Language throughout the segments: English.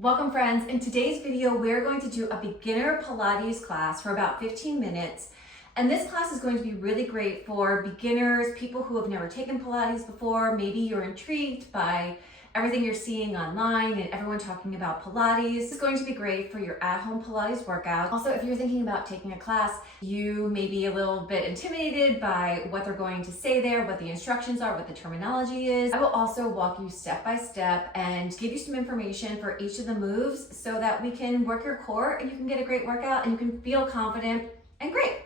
Welcome friends. In today's video, we're going to do a beginner Pilates class for about 15 minutes. And this class is going to be really great for beginners, people who have never taken Pilates before. Maybe you're intrigued by everything you're seeing online and everyone talking about Pilates. This is going to be great for your at-home Pilates workout. Also, if you're thinking about taking a class, you may be a little bit intimidated by what they're going to say there, what the instructions are, what the terminology is. I will also walk you step by step and give you some information for each of the moves so that we can work your core and you can get a great workout and you can feel confident and great.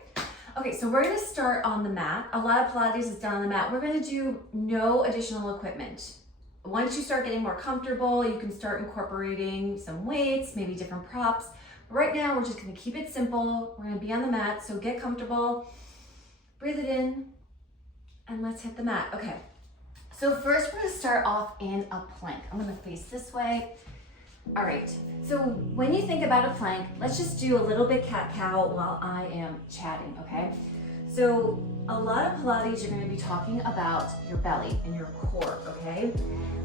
Okay, so we're gonna start on the mat. A lot of Pilates is done on the mat. We're gonna do no additional equipment. Once you start getting more comfortable, you can start incorporating some weights, maybe different props. But right now, we're just gonna keep it simple. We're gonna be on the mat, so get comfortable, breathe it in, and let's hit the mat. Okay, so first we're gonna start off in a plank. I'm gonna face this way. All right, so when you think about a plank, let's just do a little bit cat-cow while I am chatting, okay? So a lot of Pilates, you're gonna be talking about your belly and your core, okay?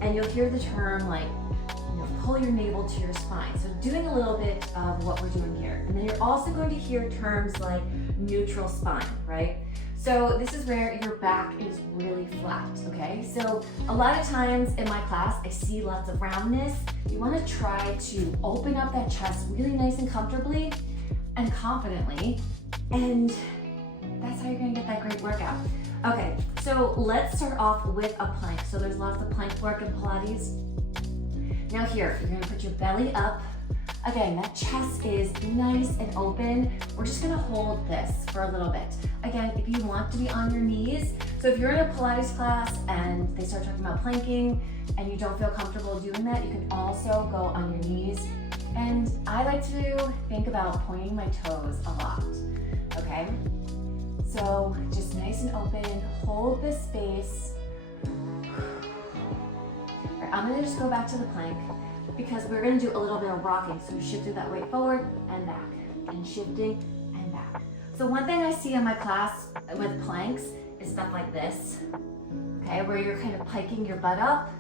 And you'll hear the term like, pull your navel to your spine. So doing a little bit of what we're doing here. And then you're also going to hear terms like neutral spine, right? So this is where your back is really flat, okay? So a lot of times in my class, I see lots of roundness. You wanna try to open up that chest really nice and comfortably and confidently, and that's how you're gonna get that great workout. Okay, so let's start off with a plank. So there's lots of plank work in Pilates. Now here, you're gonna put your belly up. Again, that chest is nice and open. We're just gonna hold this for a little bit. Again, if you want to be on your knees, so if you're in a Pilates class and they start talking about planking and you don't feel comfortable doing that, you can also go on your knees. And I like to think about pointing my toes a lot, okay? So just nice and open, hold this space. All right, I'm gonna just go back to the plank because we're gonna do a little bit of rocking. So shifting that weight forward and back, and shifting and back. So one thing I see in my class with planks is stuff like this, okay, where you're kind of piking your butt up.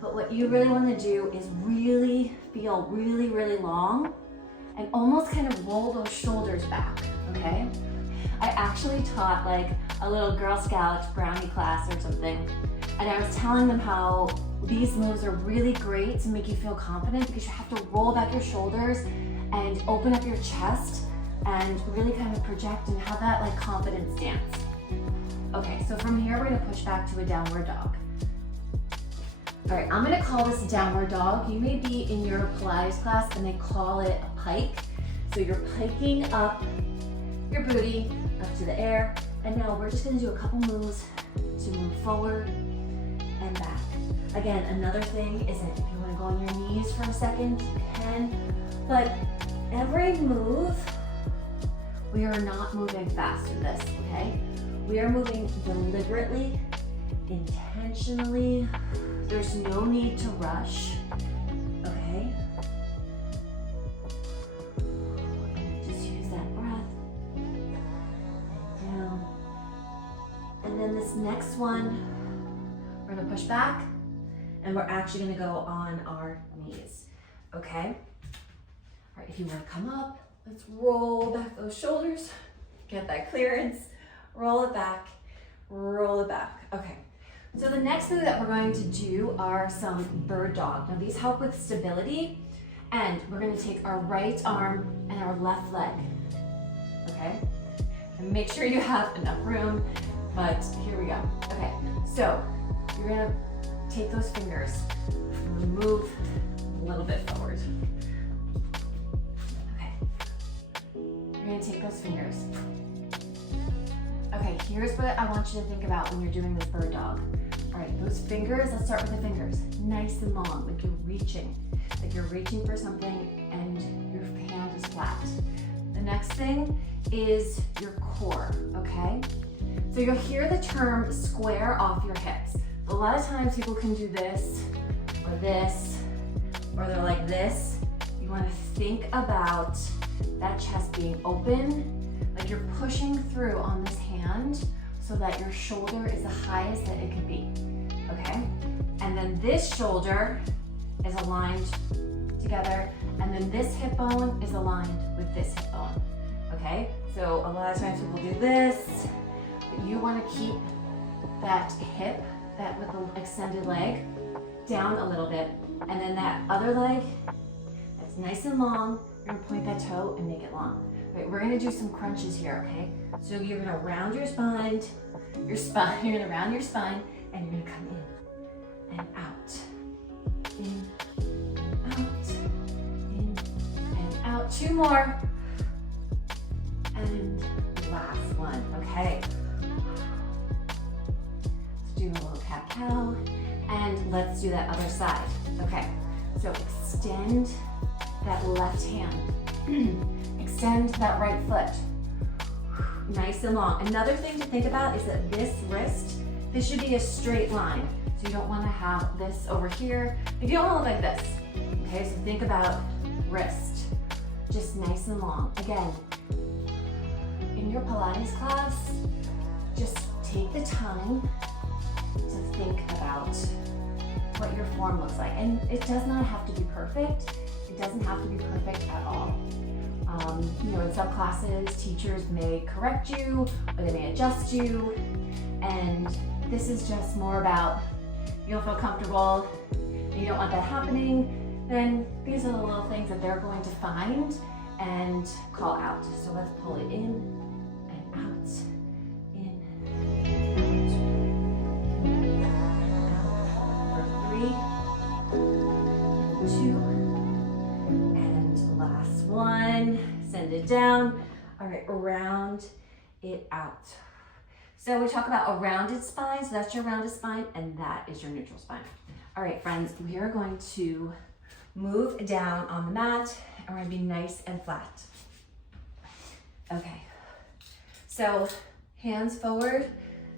But what you really wanna do is really feel really, really long and almost kind of roll those shoulders back, okay? I actually taught like a little Girl Scout brownie class or something, and I was telling them how these moves are really great to make you feel confident because you have to roll back your shoulders and open up your chest and really kind of project and have that like confidence dance. Okay, so from here we're gonna push back to a downward dog. All right, I'm gonna call this downward dog. You may be in your Pilates class and they call it a pike. So you're piking up your booty up to the air. And now we're just gonna do a couple moves to move forward and back. Again, another thing is that if you wanna go on your knees for a second, you can, but every move, we are not moving fast in this, okay? We are moving deliberately, intentionally. There's no need to rush, okay? Just use that breath. Down. And then this next one, we're gonna push back and we're actually gonna go on our knees, okay? All right, if you wanna come up, let's roll back those shoulders, get that clearance, roll it back, roll it back, okay. So the next move that we're going to do are some bird dog. Now these help with stability, and we're gonna take our right arm and our left leg, okay? And make sure you have enough room, but here we go. Okay, so you're gonna take those fingers and move a little bit forward. Okay, you're gonna take those fingers. Okay, here's what I want you to think about when you're doing this bird dog. All right, those fingers, let's start with the fingers. Nice and long, like you're reaching for something and your hand is flat. The next thing is your core, okay? So you'll hear the term square off your hips. A lot of times people can do this, or they're like this. You wanna think about that chest being open, like you're pushing through on this hand so that your shoulder is the highest that it can be, okay? And then this shoulder is aligned together, and then this hip bone is aligned with this hip bone, okay? So a lot of times people do this, but you wanna keep that hip, that with the extended leg, down a little bit, and then that other leg, that's nice and long, you're gonna point that toe and make it long. Right, we're gonna do some crunches here, okay? So you're gonna round your spine, you're gonna round your spine, and you're gonna come in and out. In, out, in, and out. 2 more. And last one, okay? Let's do a little cat-cow, and let's do that other side. Okay, so extend that left hand. Extend that right foot. Nice and long. Another thing to think about is that this wrist, this should be a straight line. So you don't want to have this over here. If you don't want to look like this, okay? So think about wrist, just nice and long. Again, in your Pilates class, just take the time to think about what your form looks like. And it does not have to be perfect. It doesn't have to be perfect at all. You know, in some classes, teachers may correct you or they may adjust you. And this is just more about, you don't feel comfortable, and you don't want that happening, then these are the little things that they're going to find and call out. So let's pull it in and out, in, out, for 3, 2, and last one. Send it down. All right, round it out. So we talk about a rounded spine, so that's your rounded spine, and that is your neutral spine. All right, friends, we are going to move down on the mat, and we're gonna be nice and flat. Okay, so hands forward.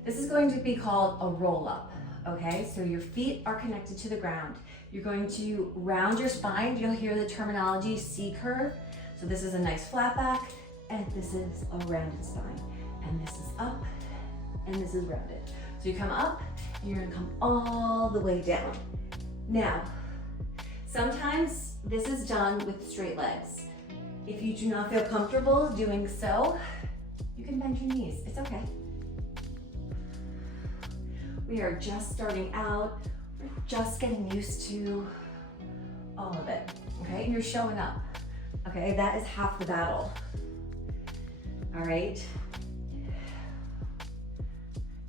This is going to be called a roll up, okay? So your feet are connected to the ground. You're going to round your spine. You'll hear the terminology C curve. So this is a nice flat back, and this is a rounded spine. And this is up, and this is rounded. So you come up, and you're gonna come all the way down. Now, sometimes this is done with straight legs. If you do not feel comfortable doing so, you can bend your knees, it's okay. We are just starting out, we're just getting used to all of it, okay? And you're showing up, okay? That is half the battle, all right?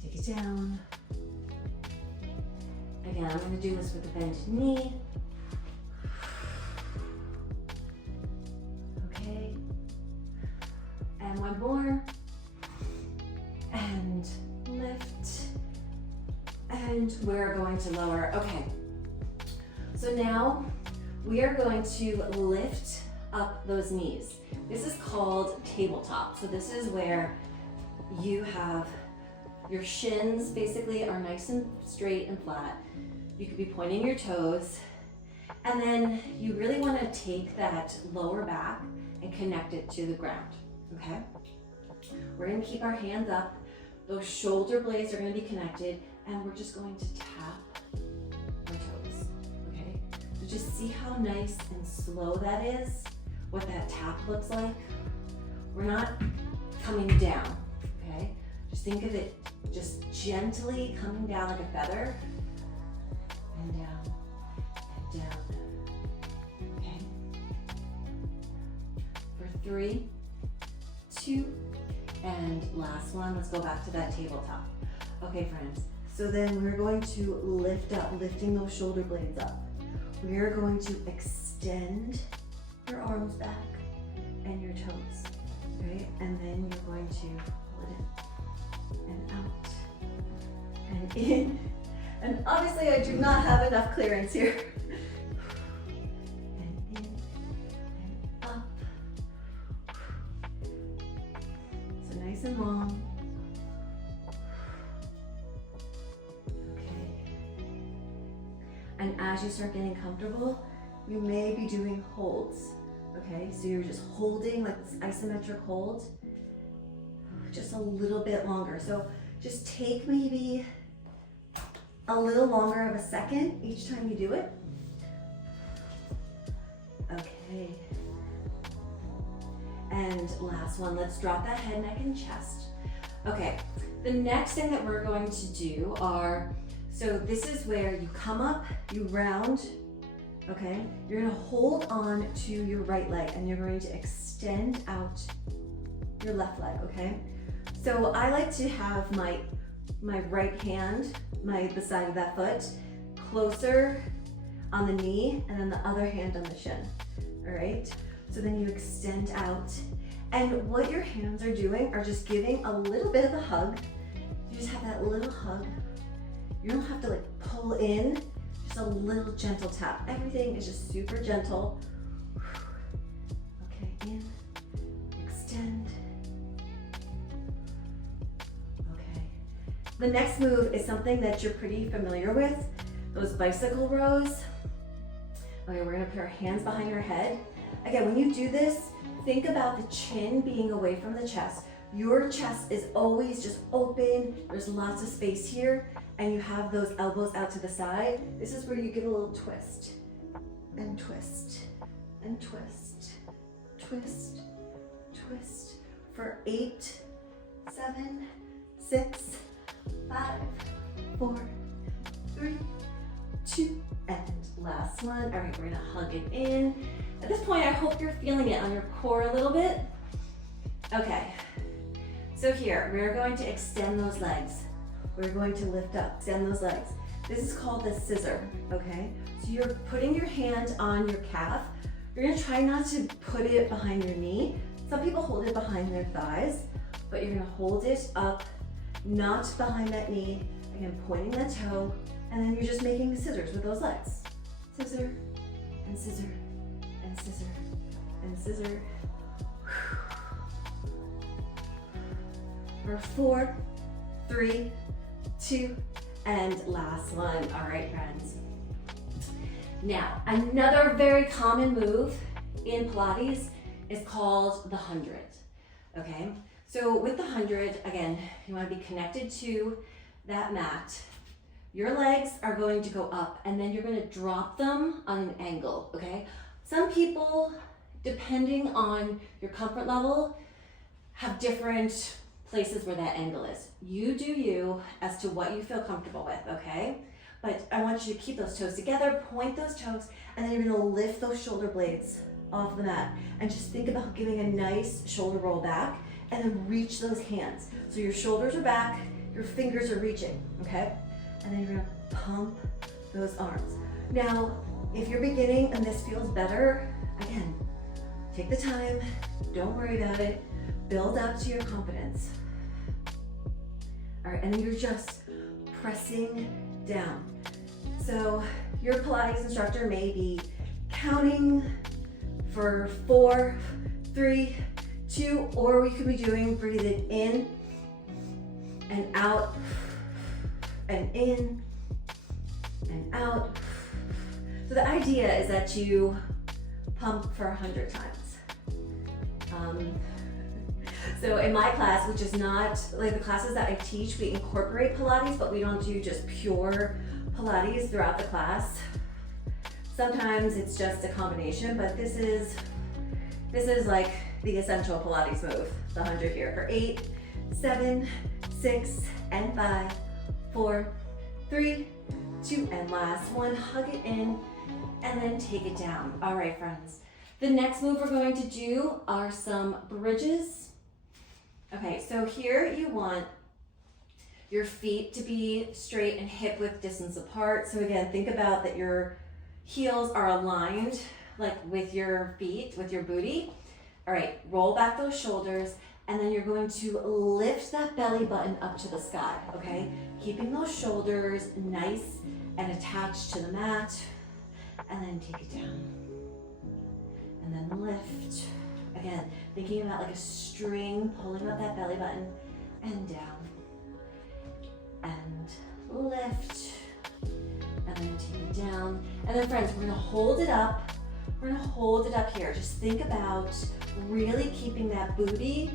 Take it down. Again, I'm gonna do this with the bent knee. Okay. And one more. And lift. And we're going to lower. Okay. So now we are going to lift up those knees. This is called tabletop. So this is where you have your shins basically are nice and straight and flat. You could be pointing your toes, and then you really want to take that lower back and connect it to the ground, okay? We're going to keep our hands up. Those shoulder blades are going to be connected, and we're just going to tap our toes, okay? So just see how nice and slow that is, what that tap looks like. We're not coming down, okay? Just think of it just gently coming down like a feather, and down, and down, okay? For 3, 2, and last one, let's go back to that tabletop. Okay, friends, so then we're going to lift up, lifting those shoulder blades up. We're going to extend your arms back and your toes, okay? And then you're going to pull it in and out and in. And obviously I do not have enough clearance here. And in and up. So nice and long. Okay. And as you start getting comfortable, you may be doing holds. Okay, so you're just holding like this isometric hold, just a little bit longer. So just take maybe a little longer of a second each time you do it. Okay. And last one, let's drop that head, neck, and chest. Okay, the next thing that we're going to do are, so this is where you come up, you round, okay? You're gonna hold on to your right leg and you're going to extend out your left leg, okay? So I like to have my right hand, the side of that foot, closer on the knee and then the other hand on the shin, all right? So then you extend out. And what your hands are doing are just giving a little bit of a hug. You just have that little hug. You don't have to like pull in, just a little gentle tap. Everything is just super gentle. Okay, in, extend. Okay. The next move is something that you're pretty familiar with, those bicycle rows. Okay, we're gonna put our hands behind our head. Again, when you do this, think about the chin being away from the chest. Your chest is always just open. There's lots of space here, and you have those elbows out to the side. This is where you give a little twist, and twist, and twist, twist, twist, for 8, 7, 6, 5, 4, 3, 2, and last one. All right, we're gonna hug it in. At this point, I hope you're feeling it on your core a little bit. Okay, so here, we're going to extend those legs. We're going to lift up, extend those legs. This is called the scissor, okay? So you're putting your hand on your calf. You're gonna try not to put it behind your knee. Some people hold it behind their thighs, but you're gonna hold it up, not behind that knee. Again, pointing that toe, and then you're just making scissors with those legs. Scissor, and scissor, and scissor, and scissor. For 4, 3, 2, and last one. All right, friends. Now, another very common move in Pilates is called the 100, okay? So with the 100, again, you wanna be connected to that mat. Your legs are going to go up and then you're gonna drop them on an angle, okay? Some people, depending on your comfort level, have different places where that angle is. You do you as to what you feel comfortable with, okay? But I want you to keep those toes together, point those toes, and then you're gonna lift those shoulder blades off the mat. And just think about giving a nice shoulder roll back and then reach those hands. So your shoulders are back, your fingers are reaching, okay? And then you're gonna pump those arms. Now, if you're beginning and this feels better, again, take the time, don't worry about it, build up to your confidence. All right, and then you're just pressing down. So your Pilates instructor may be counting for 4, 3, 2, or we could be doing breathing in and out, and in and out. So the idea is that you pump for 100 times. So in my class, which is not like the classes that I teach, we incorporate Pilates, but we don't do just pure Pilates throughout the class. Sometimes it's just a combination, but this is like the essential Pilates move, the 100 here, for 8, 7, 6, and 5, 4, 3, 2, and last one. Hug it in and then take it down. All right, friends. The next move we're going to do are some bridges. Okay, so here you want your feet to be straight and hip width distance apart. So again, think about that your heels are aligned like with your feet, with your booty. All right, roll back those shoulders, and then you're going to lift that belly button up to the sky, okay? Keeping those shoulders nice and attached to the mat, and then take it down. And then lift. Again, thinking about like a string, pulling up that belly button, and down. And lift, and then take it down. And then friends, we're gonna hold it up. We're gonna hold it up here. Just think about really keeping that booty,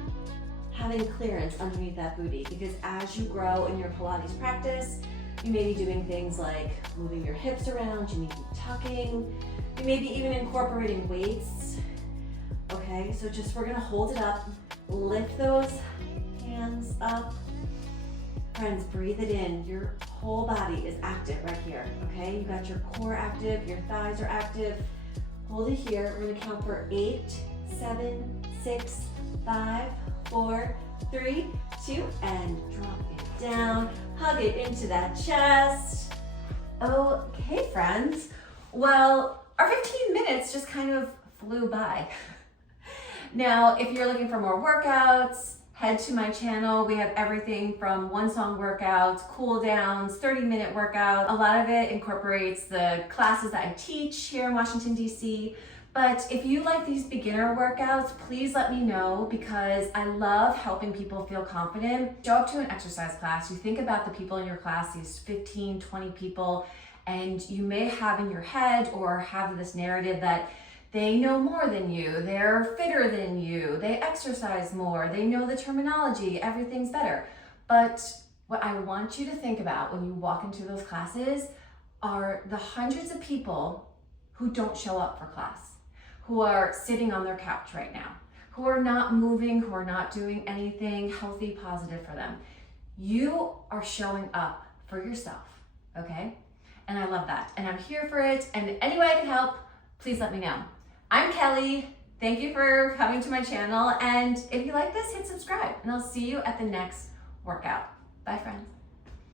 having clearance underneath that booty, because as you grow in your Pilates practice, you may be doing things like moving your hips around, you may be tucking, You may be even incorporating weights. Okay, so just we're gonna hold it up, lift those hands up. Friends, breathe it in. Your whole body is active right here, okay? You got your core active, your thighs are active. Hold it here. We're gonna count for 8, 7, 6, 5, 4, 3, 2, and drop it down. Hug it into that chest. Okay, friends. Well, our 15 minutes just kind of flew by. Now, if you're looking for more workouts, head to my channel. We have everything from one-song workouts, cool downs, 30-minute workout. A lot of it incorporates the classes that I teach here in Washington, D.C. But if you like these beginner workouts, please let me know, because I love helping people feel confident. Show up to an exercise class. You think about the people in your class, these 15, 20 people, and you may have in your head or have this narrative that they know more than you, they're fitter than you, they exercise more, they know the terminology, everything's better. But what I want you to think about when you walk into those classes are the hundreds of people who don't show up for class, who are sitting on their couch right now, who are not moving, who are not doing anything healthy, positive for them. You are showing up for yourself, okay? And I love that, and I'm here for it, and any way I can help, please let me know. I'm Kelly. Thank you for coming to my channel. And if you like this, hit subscribe, and I'll see you at the next workout. Bye, friends.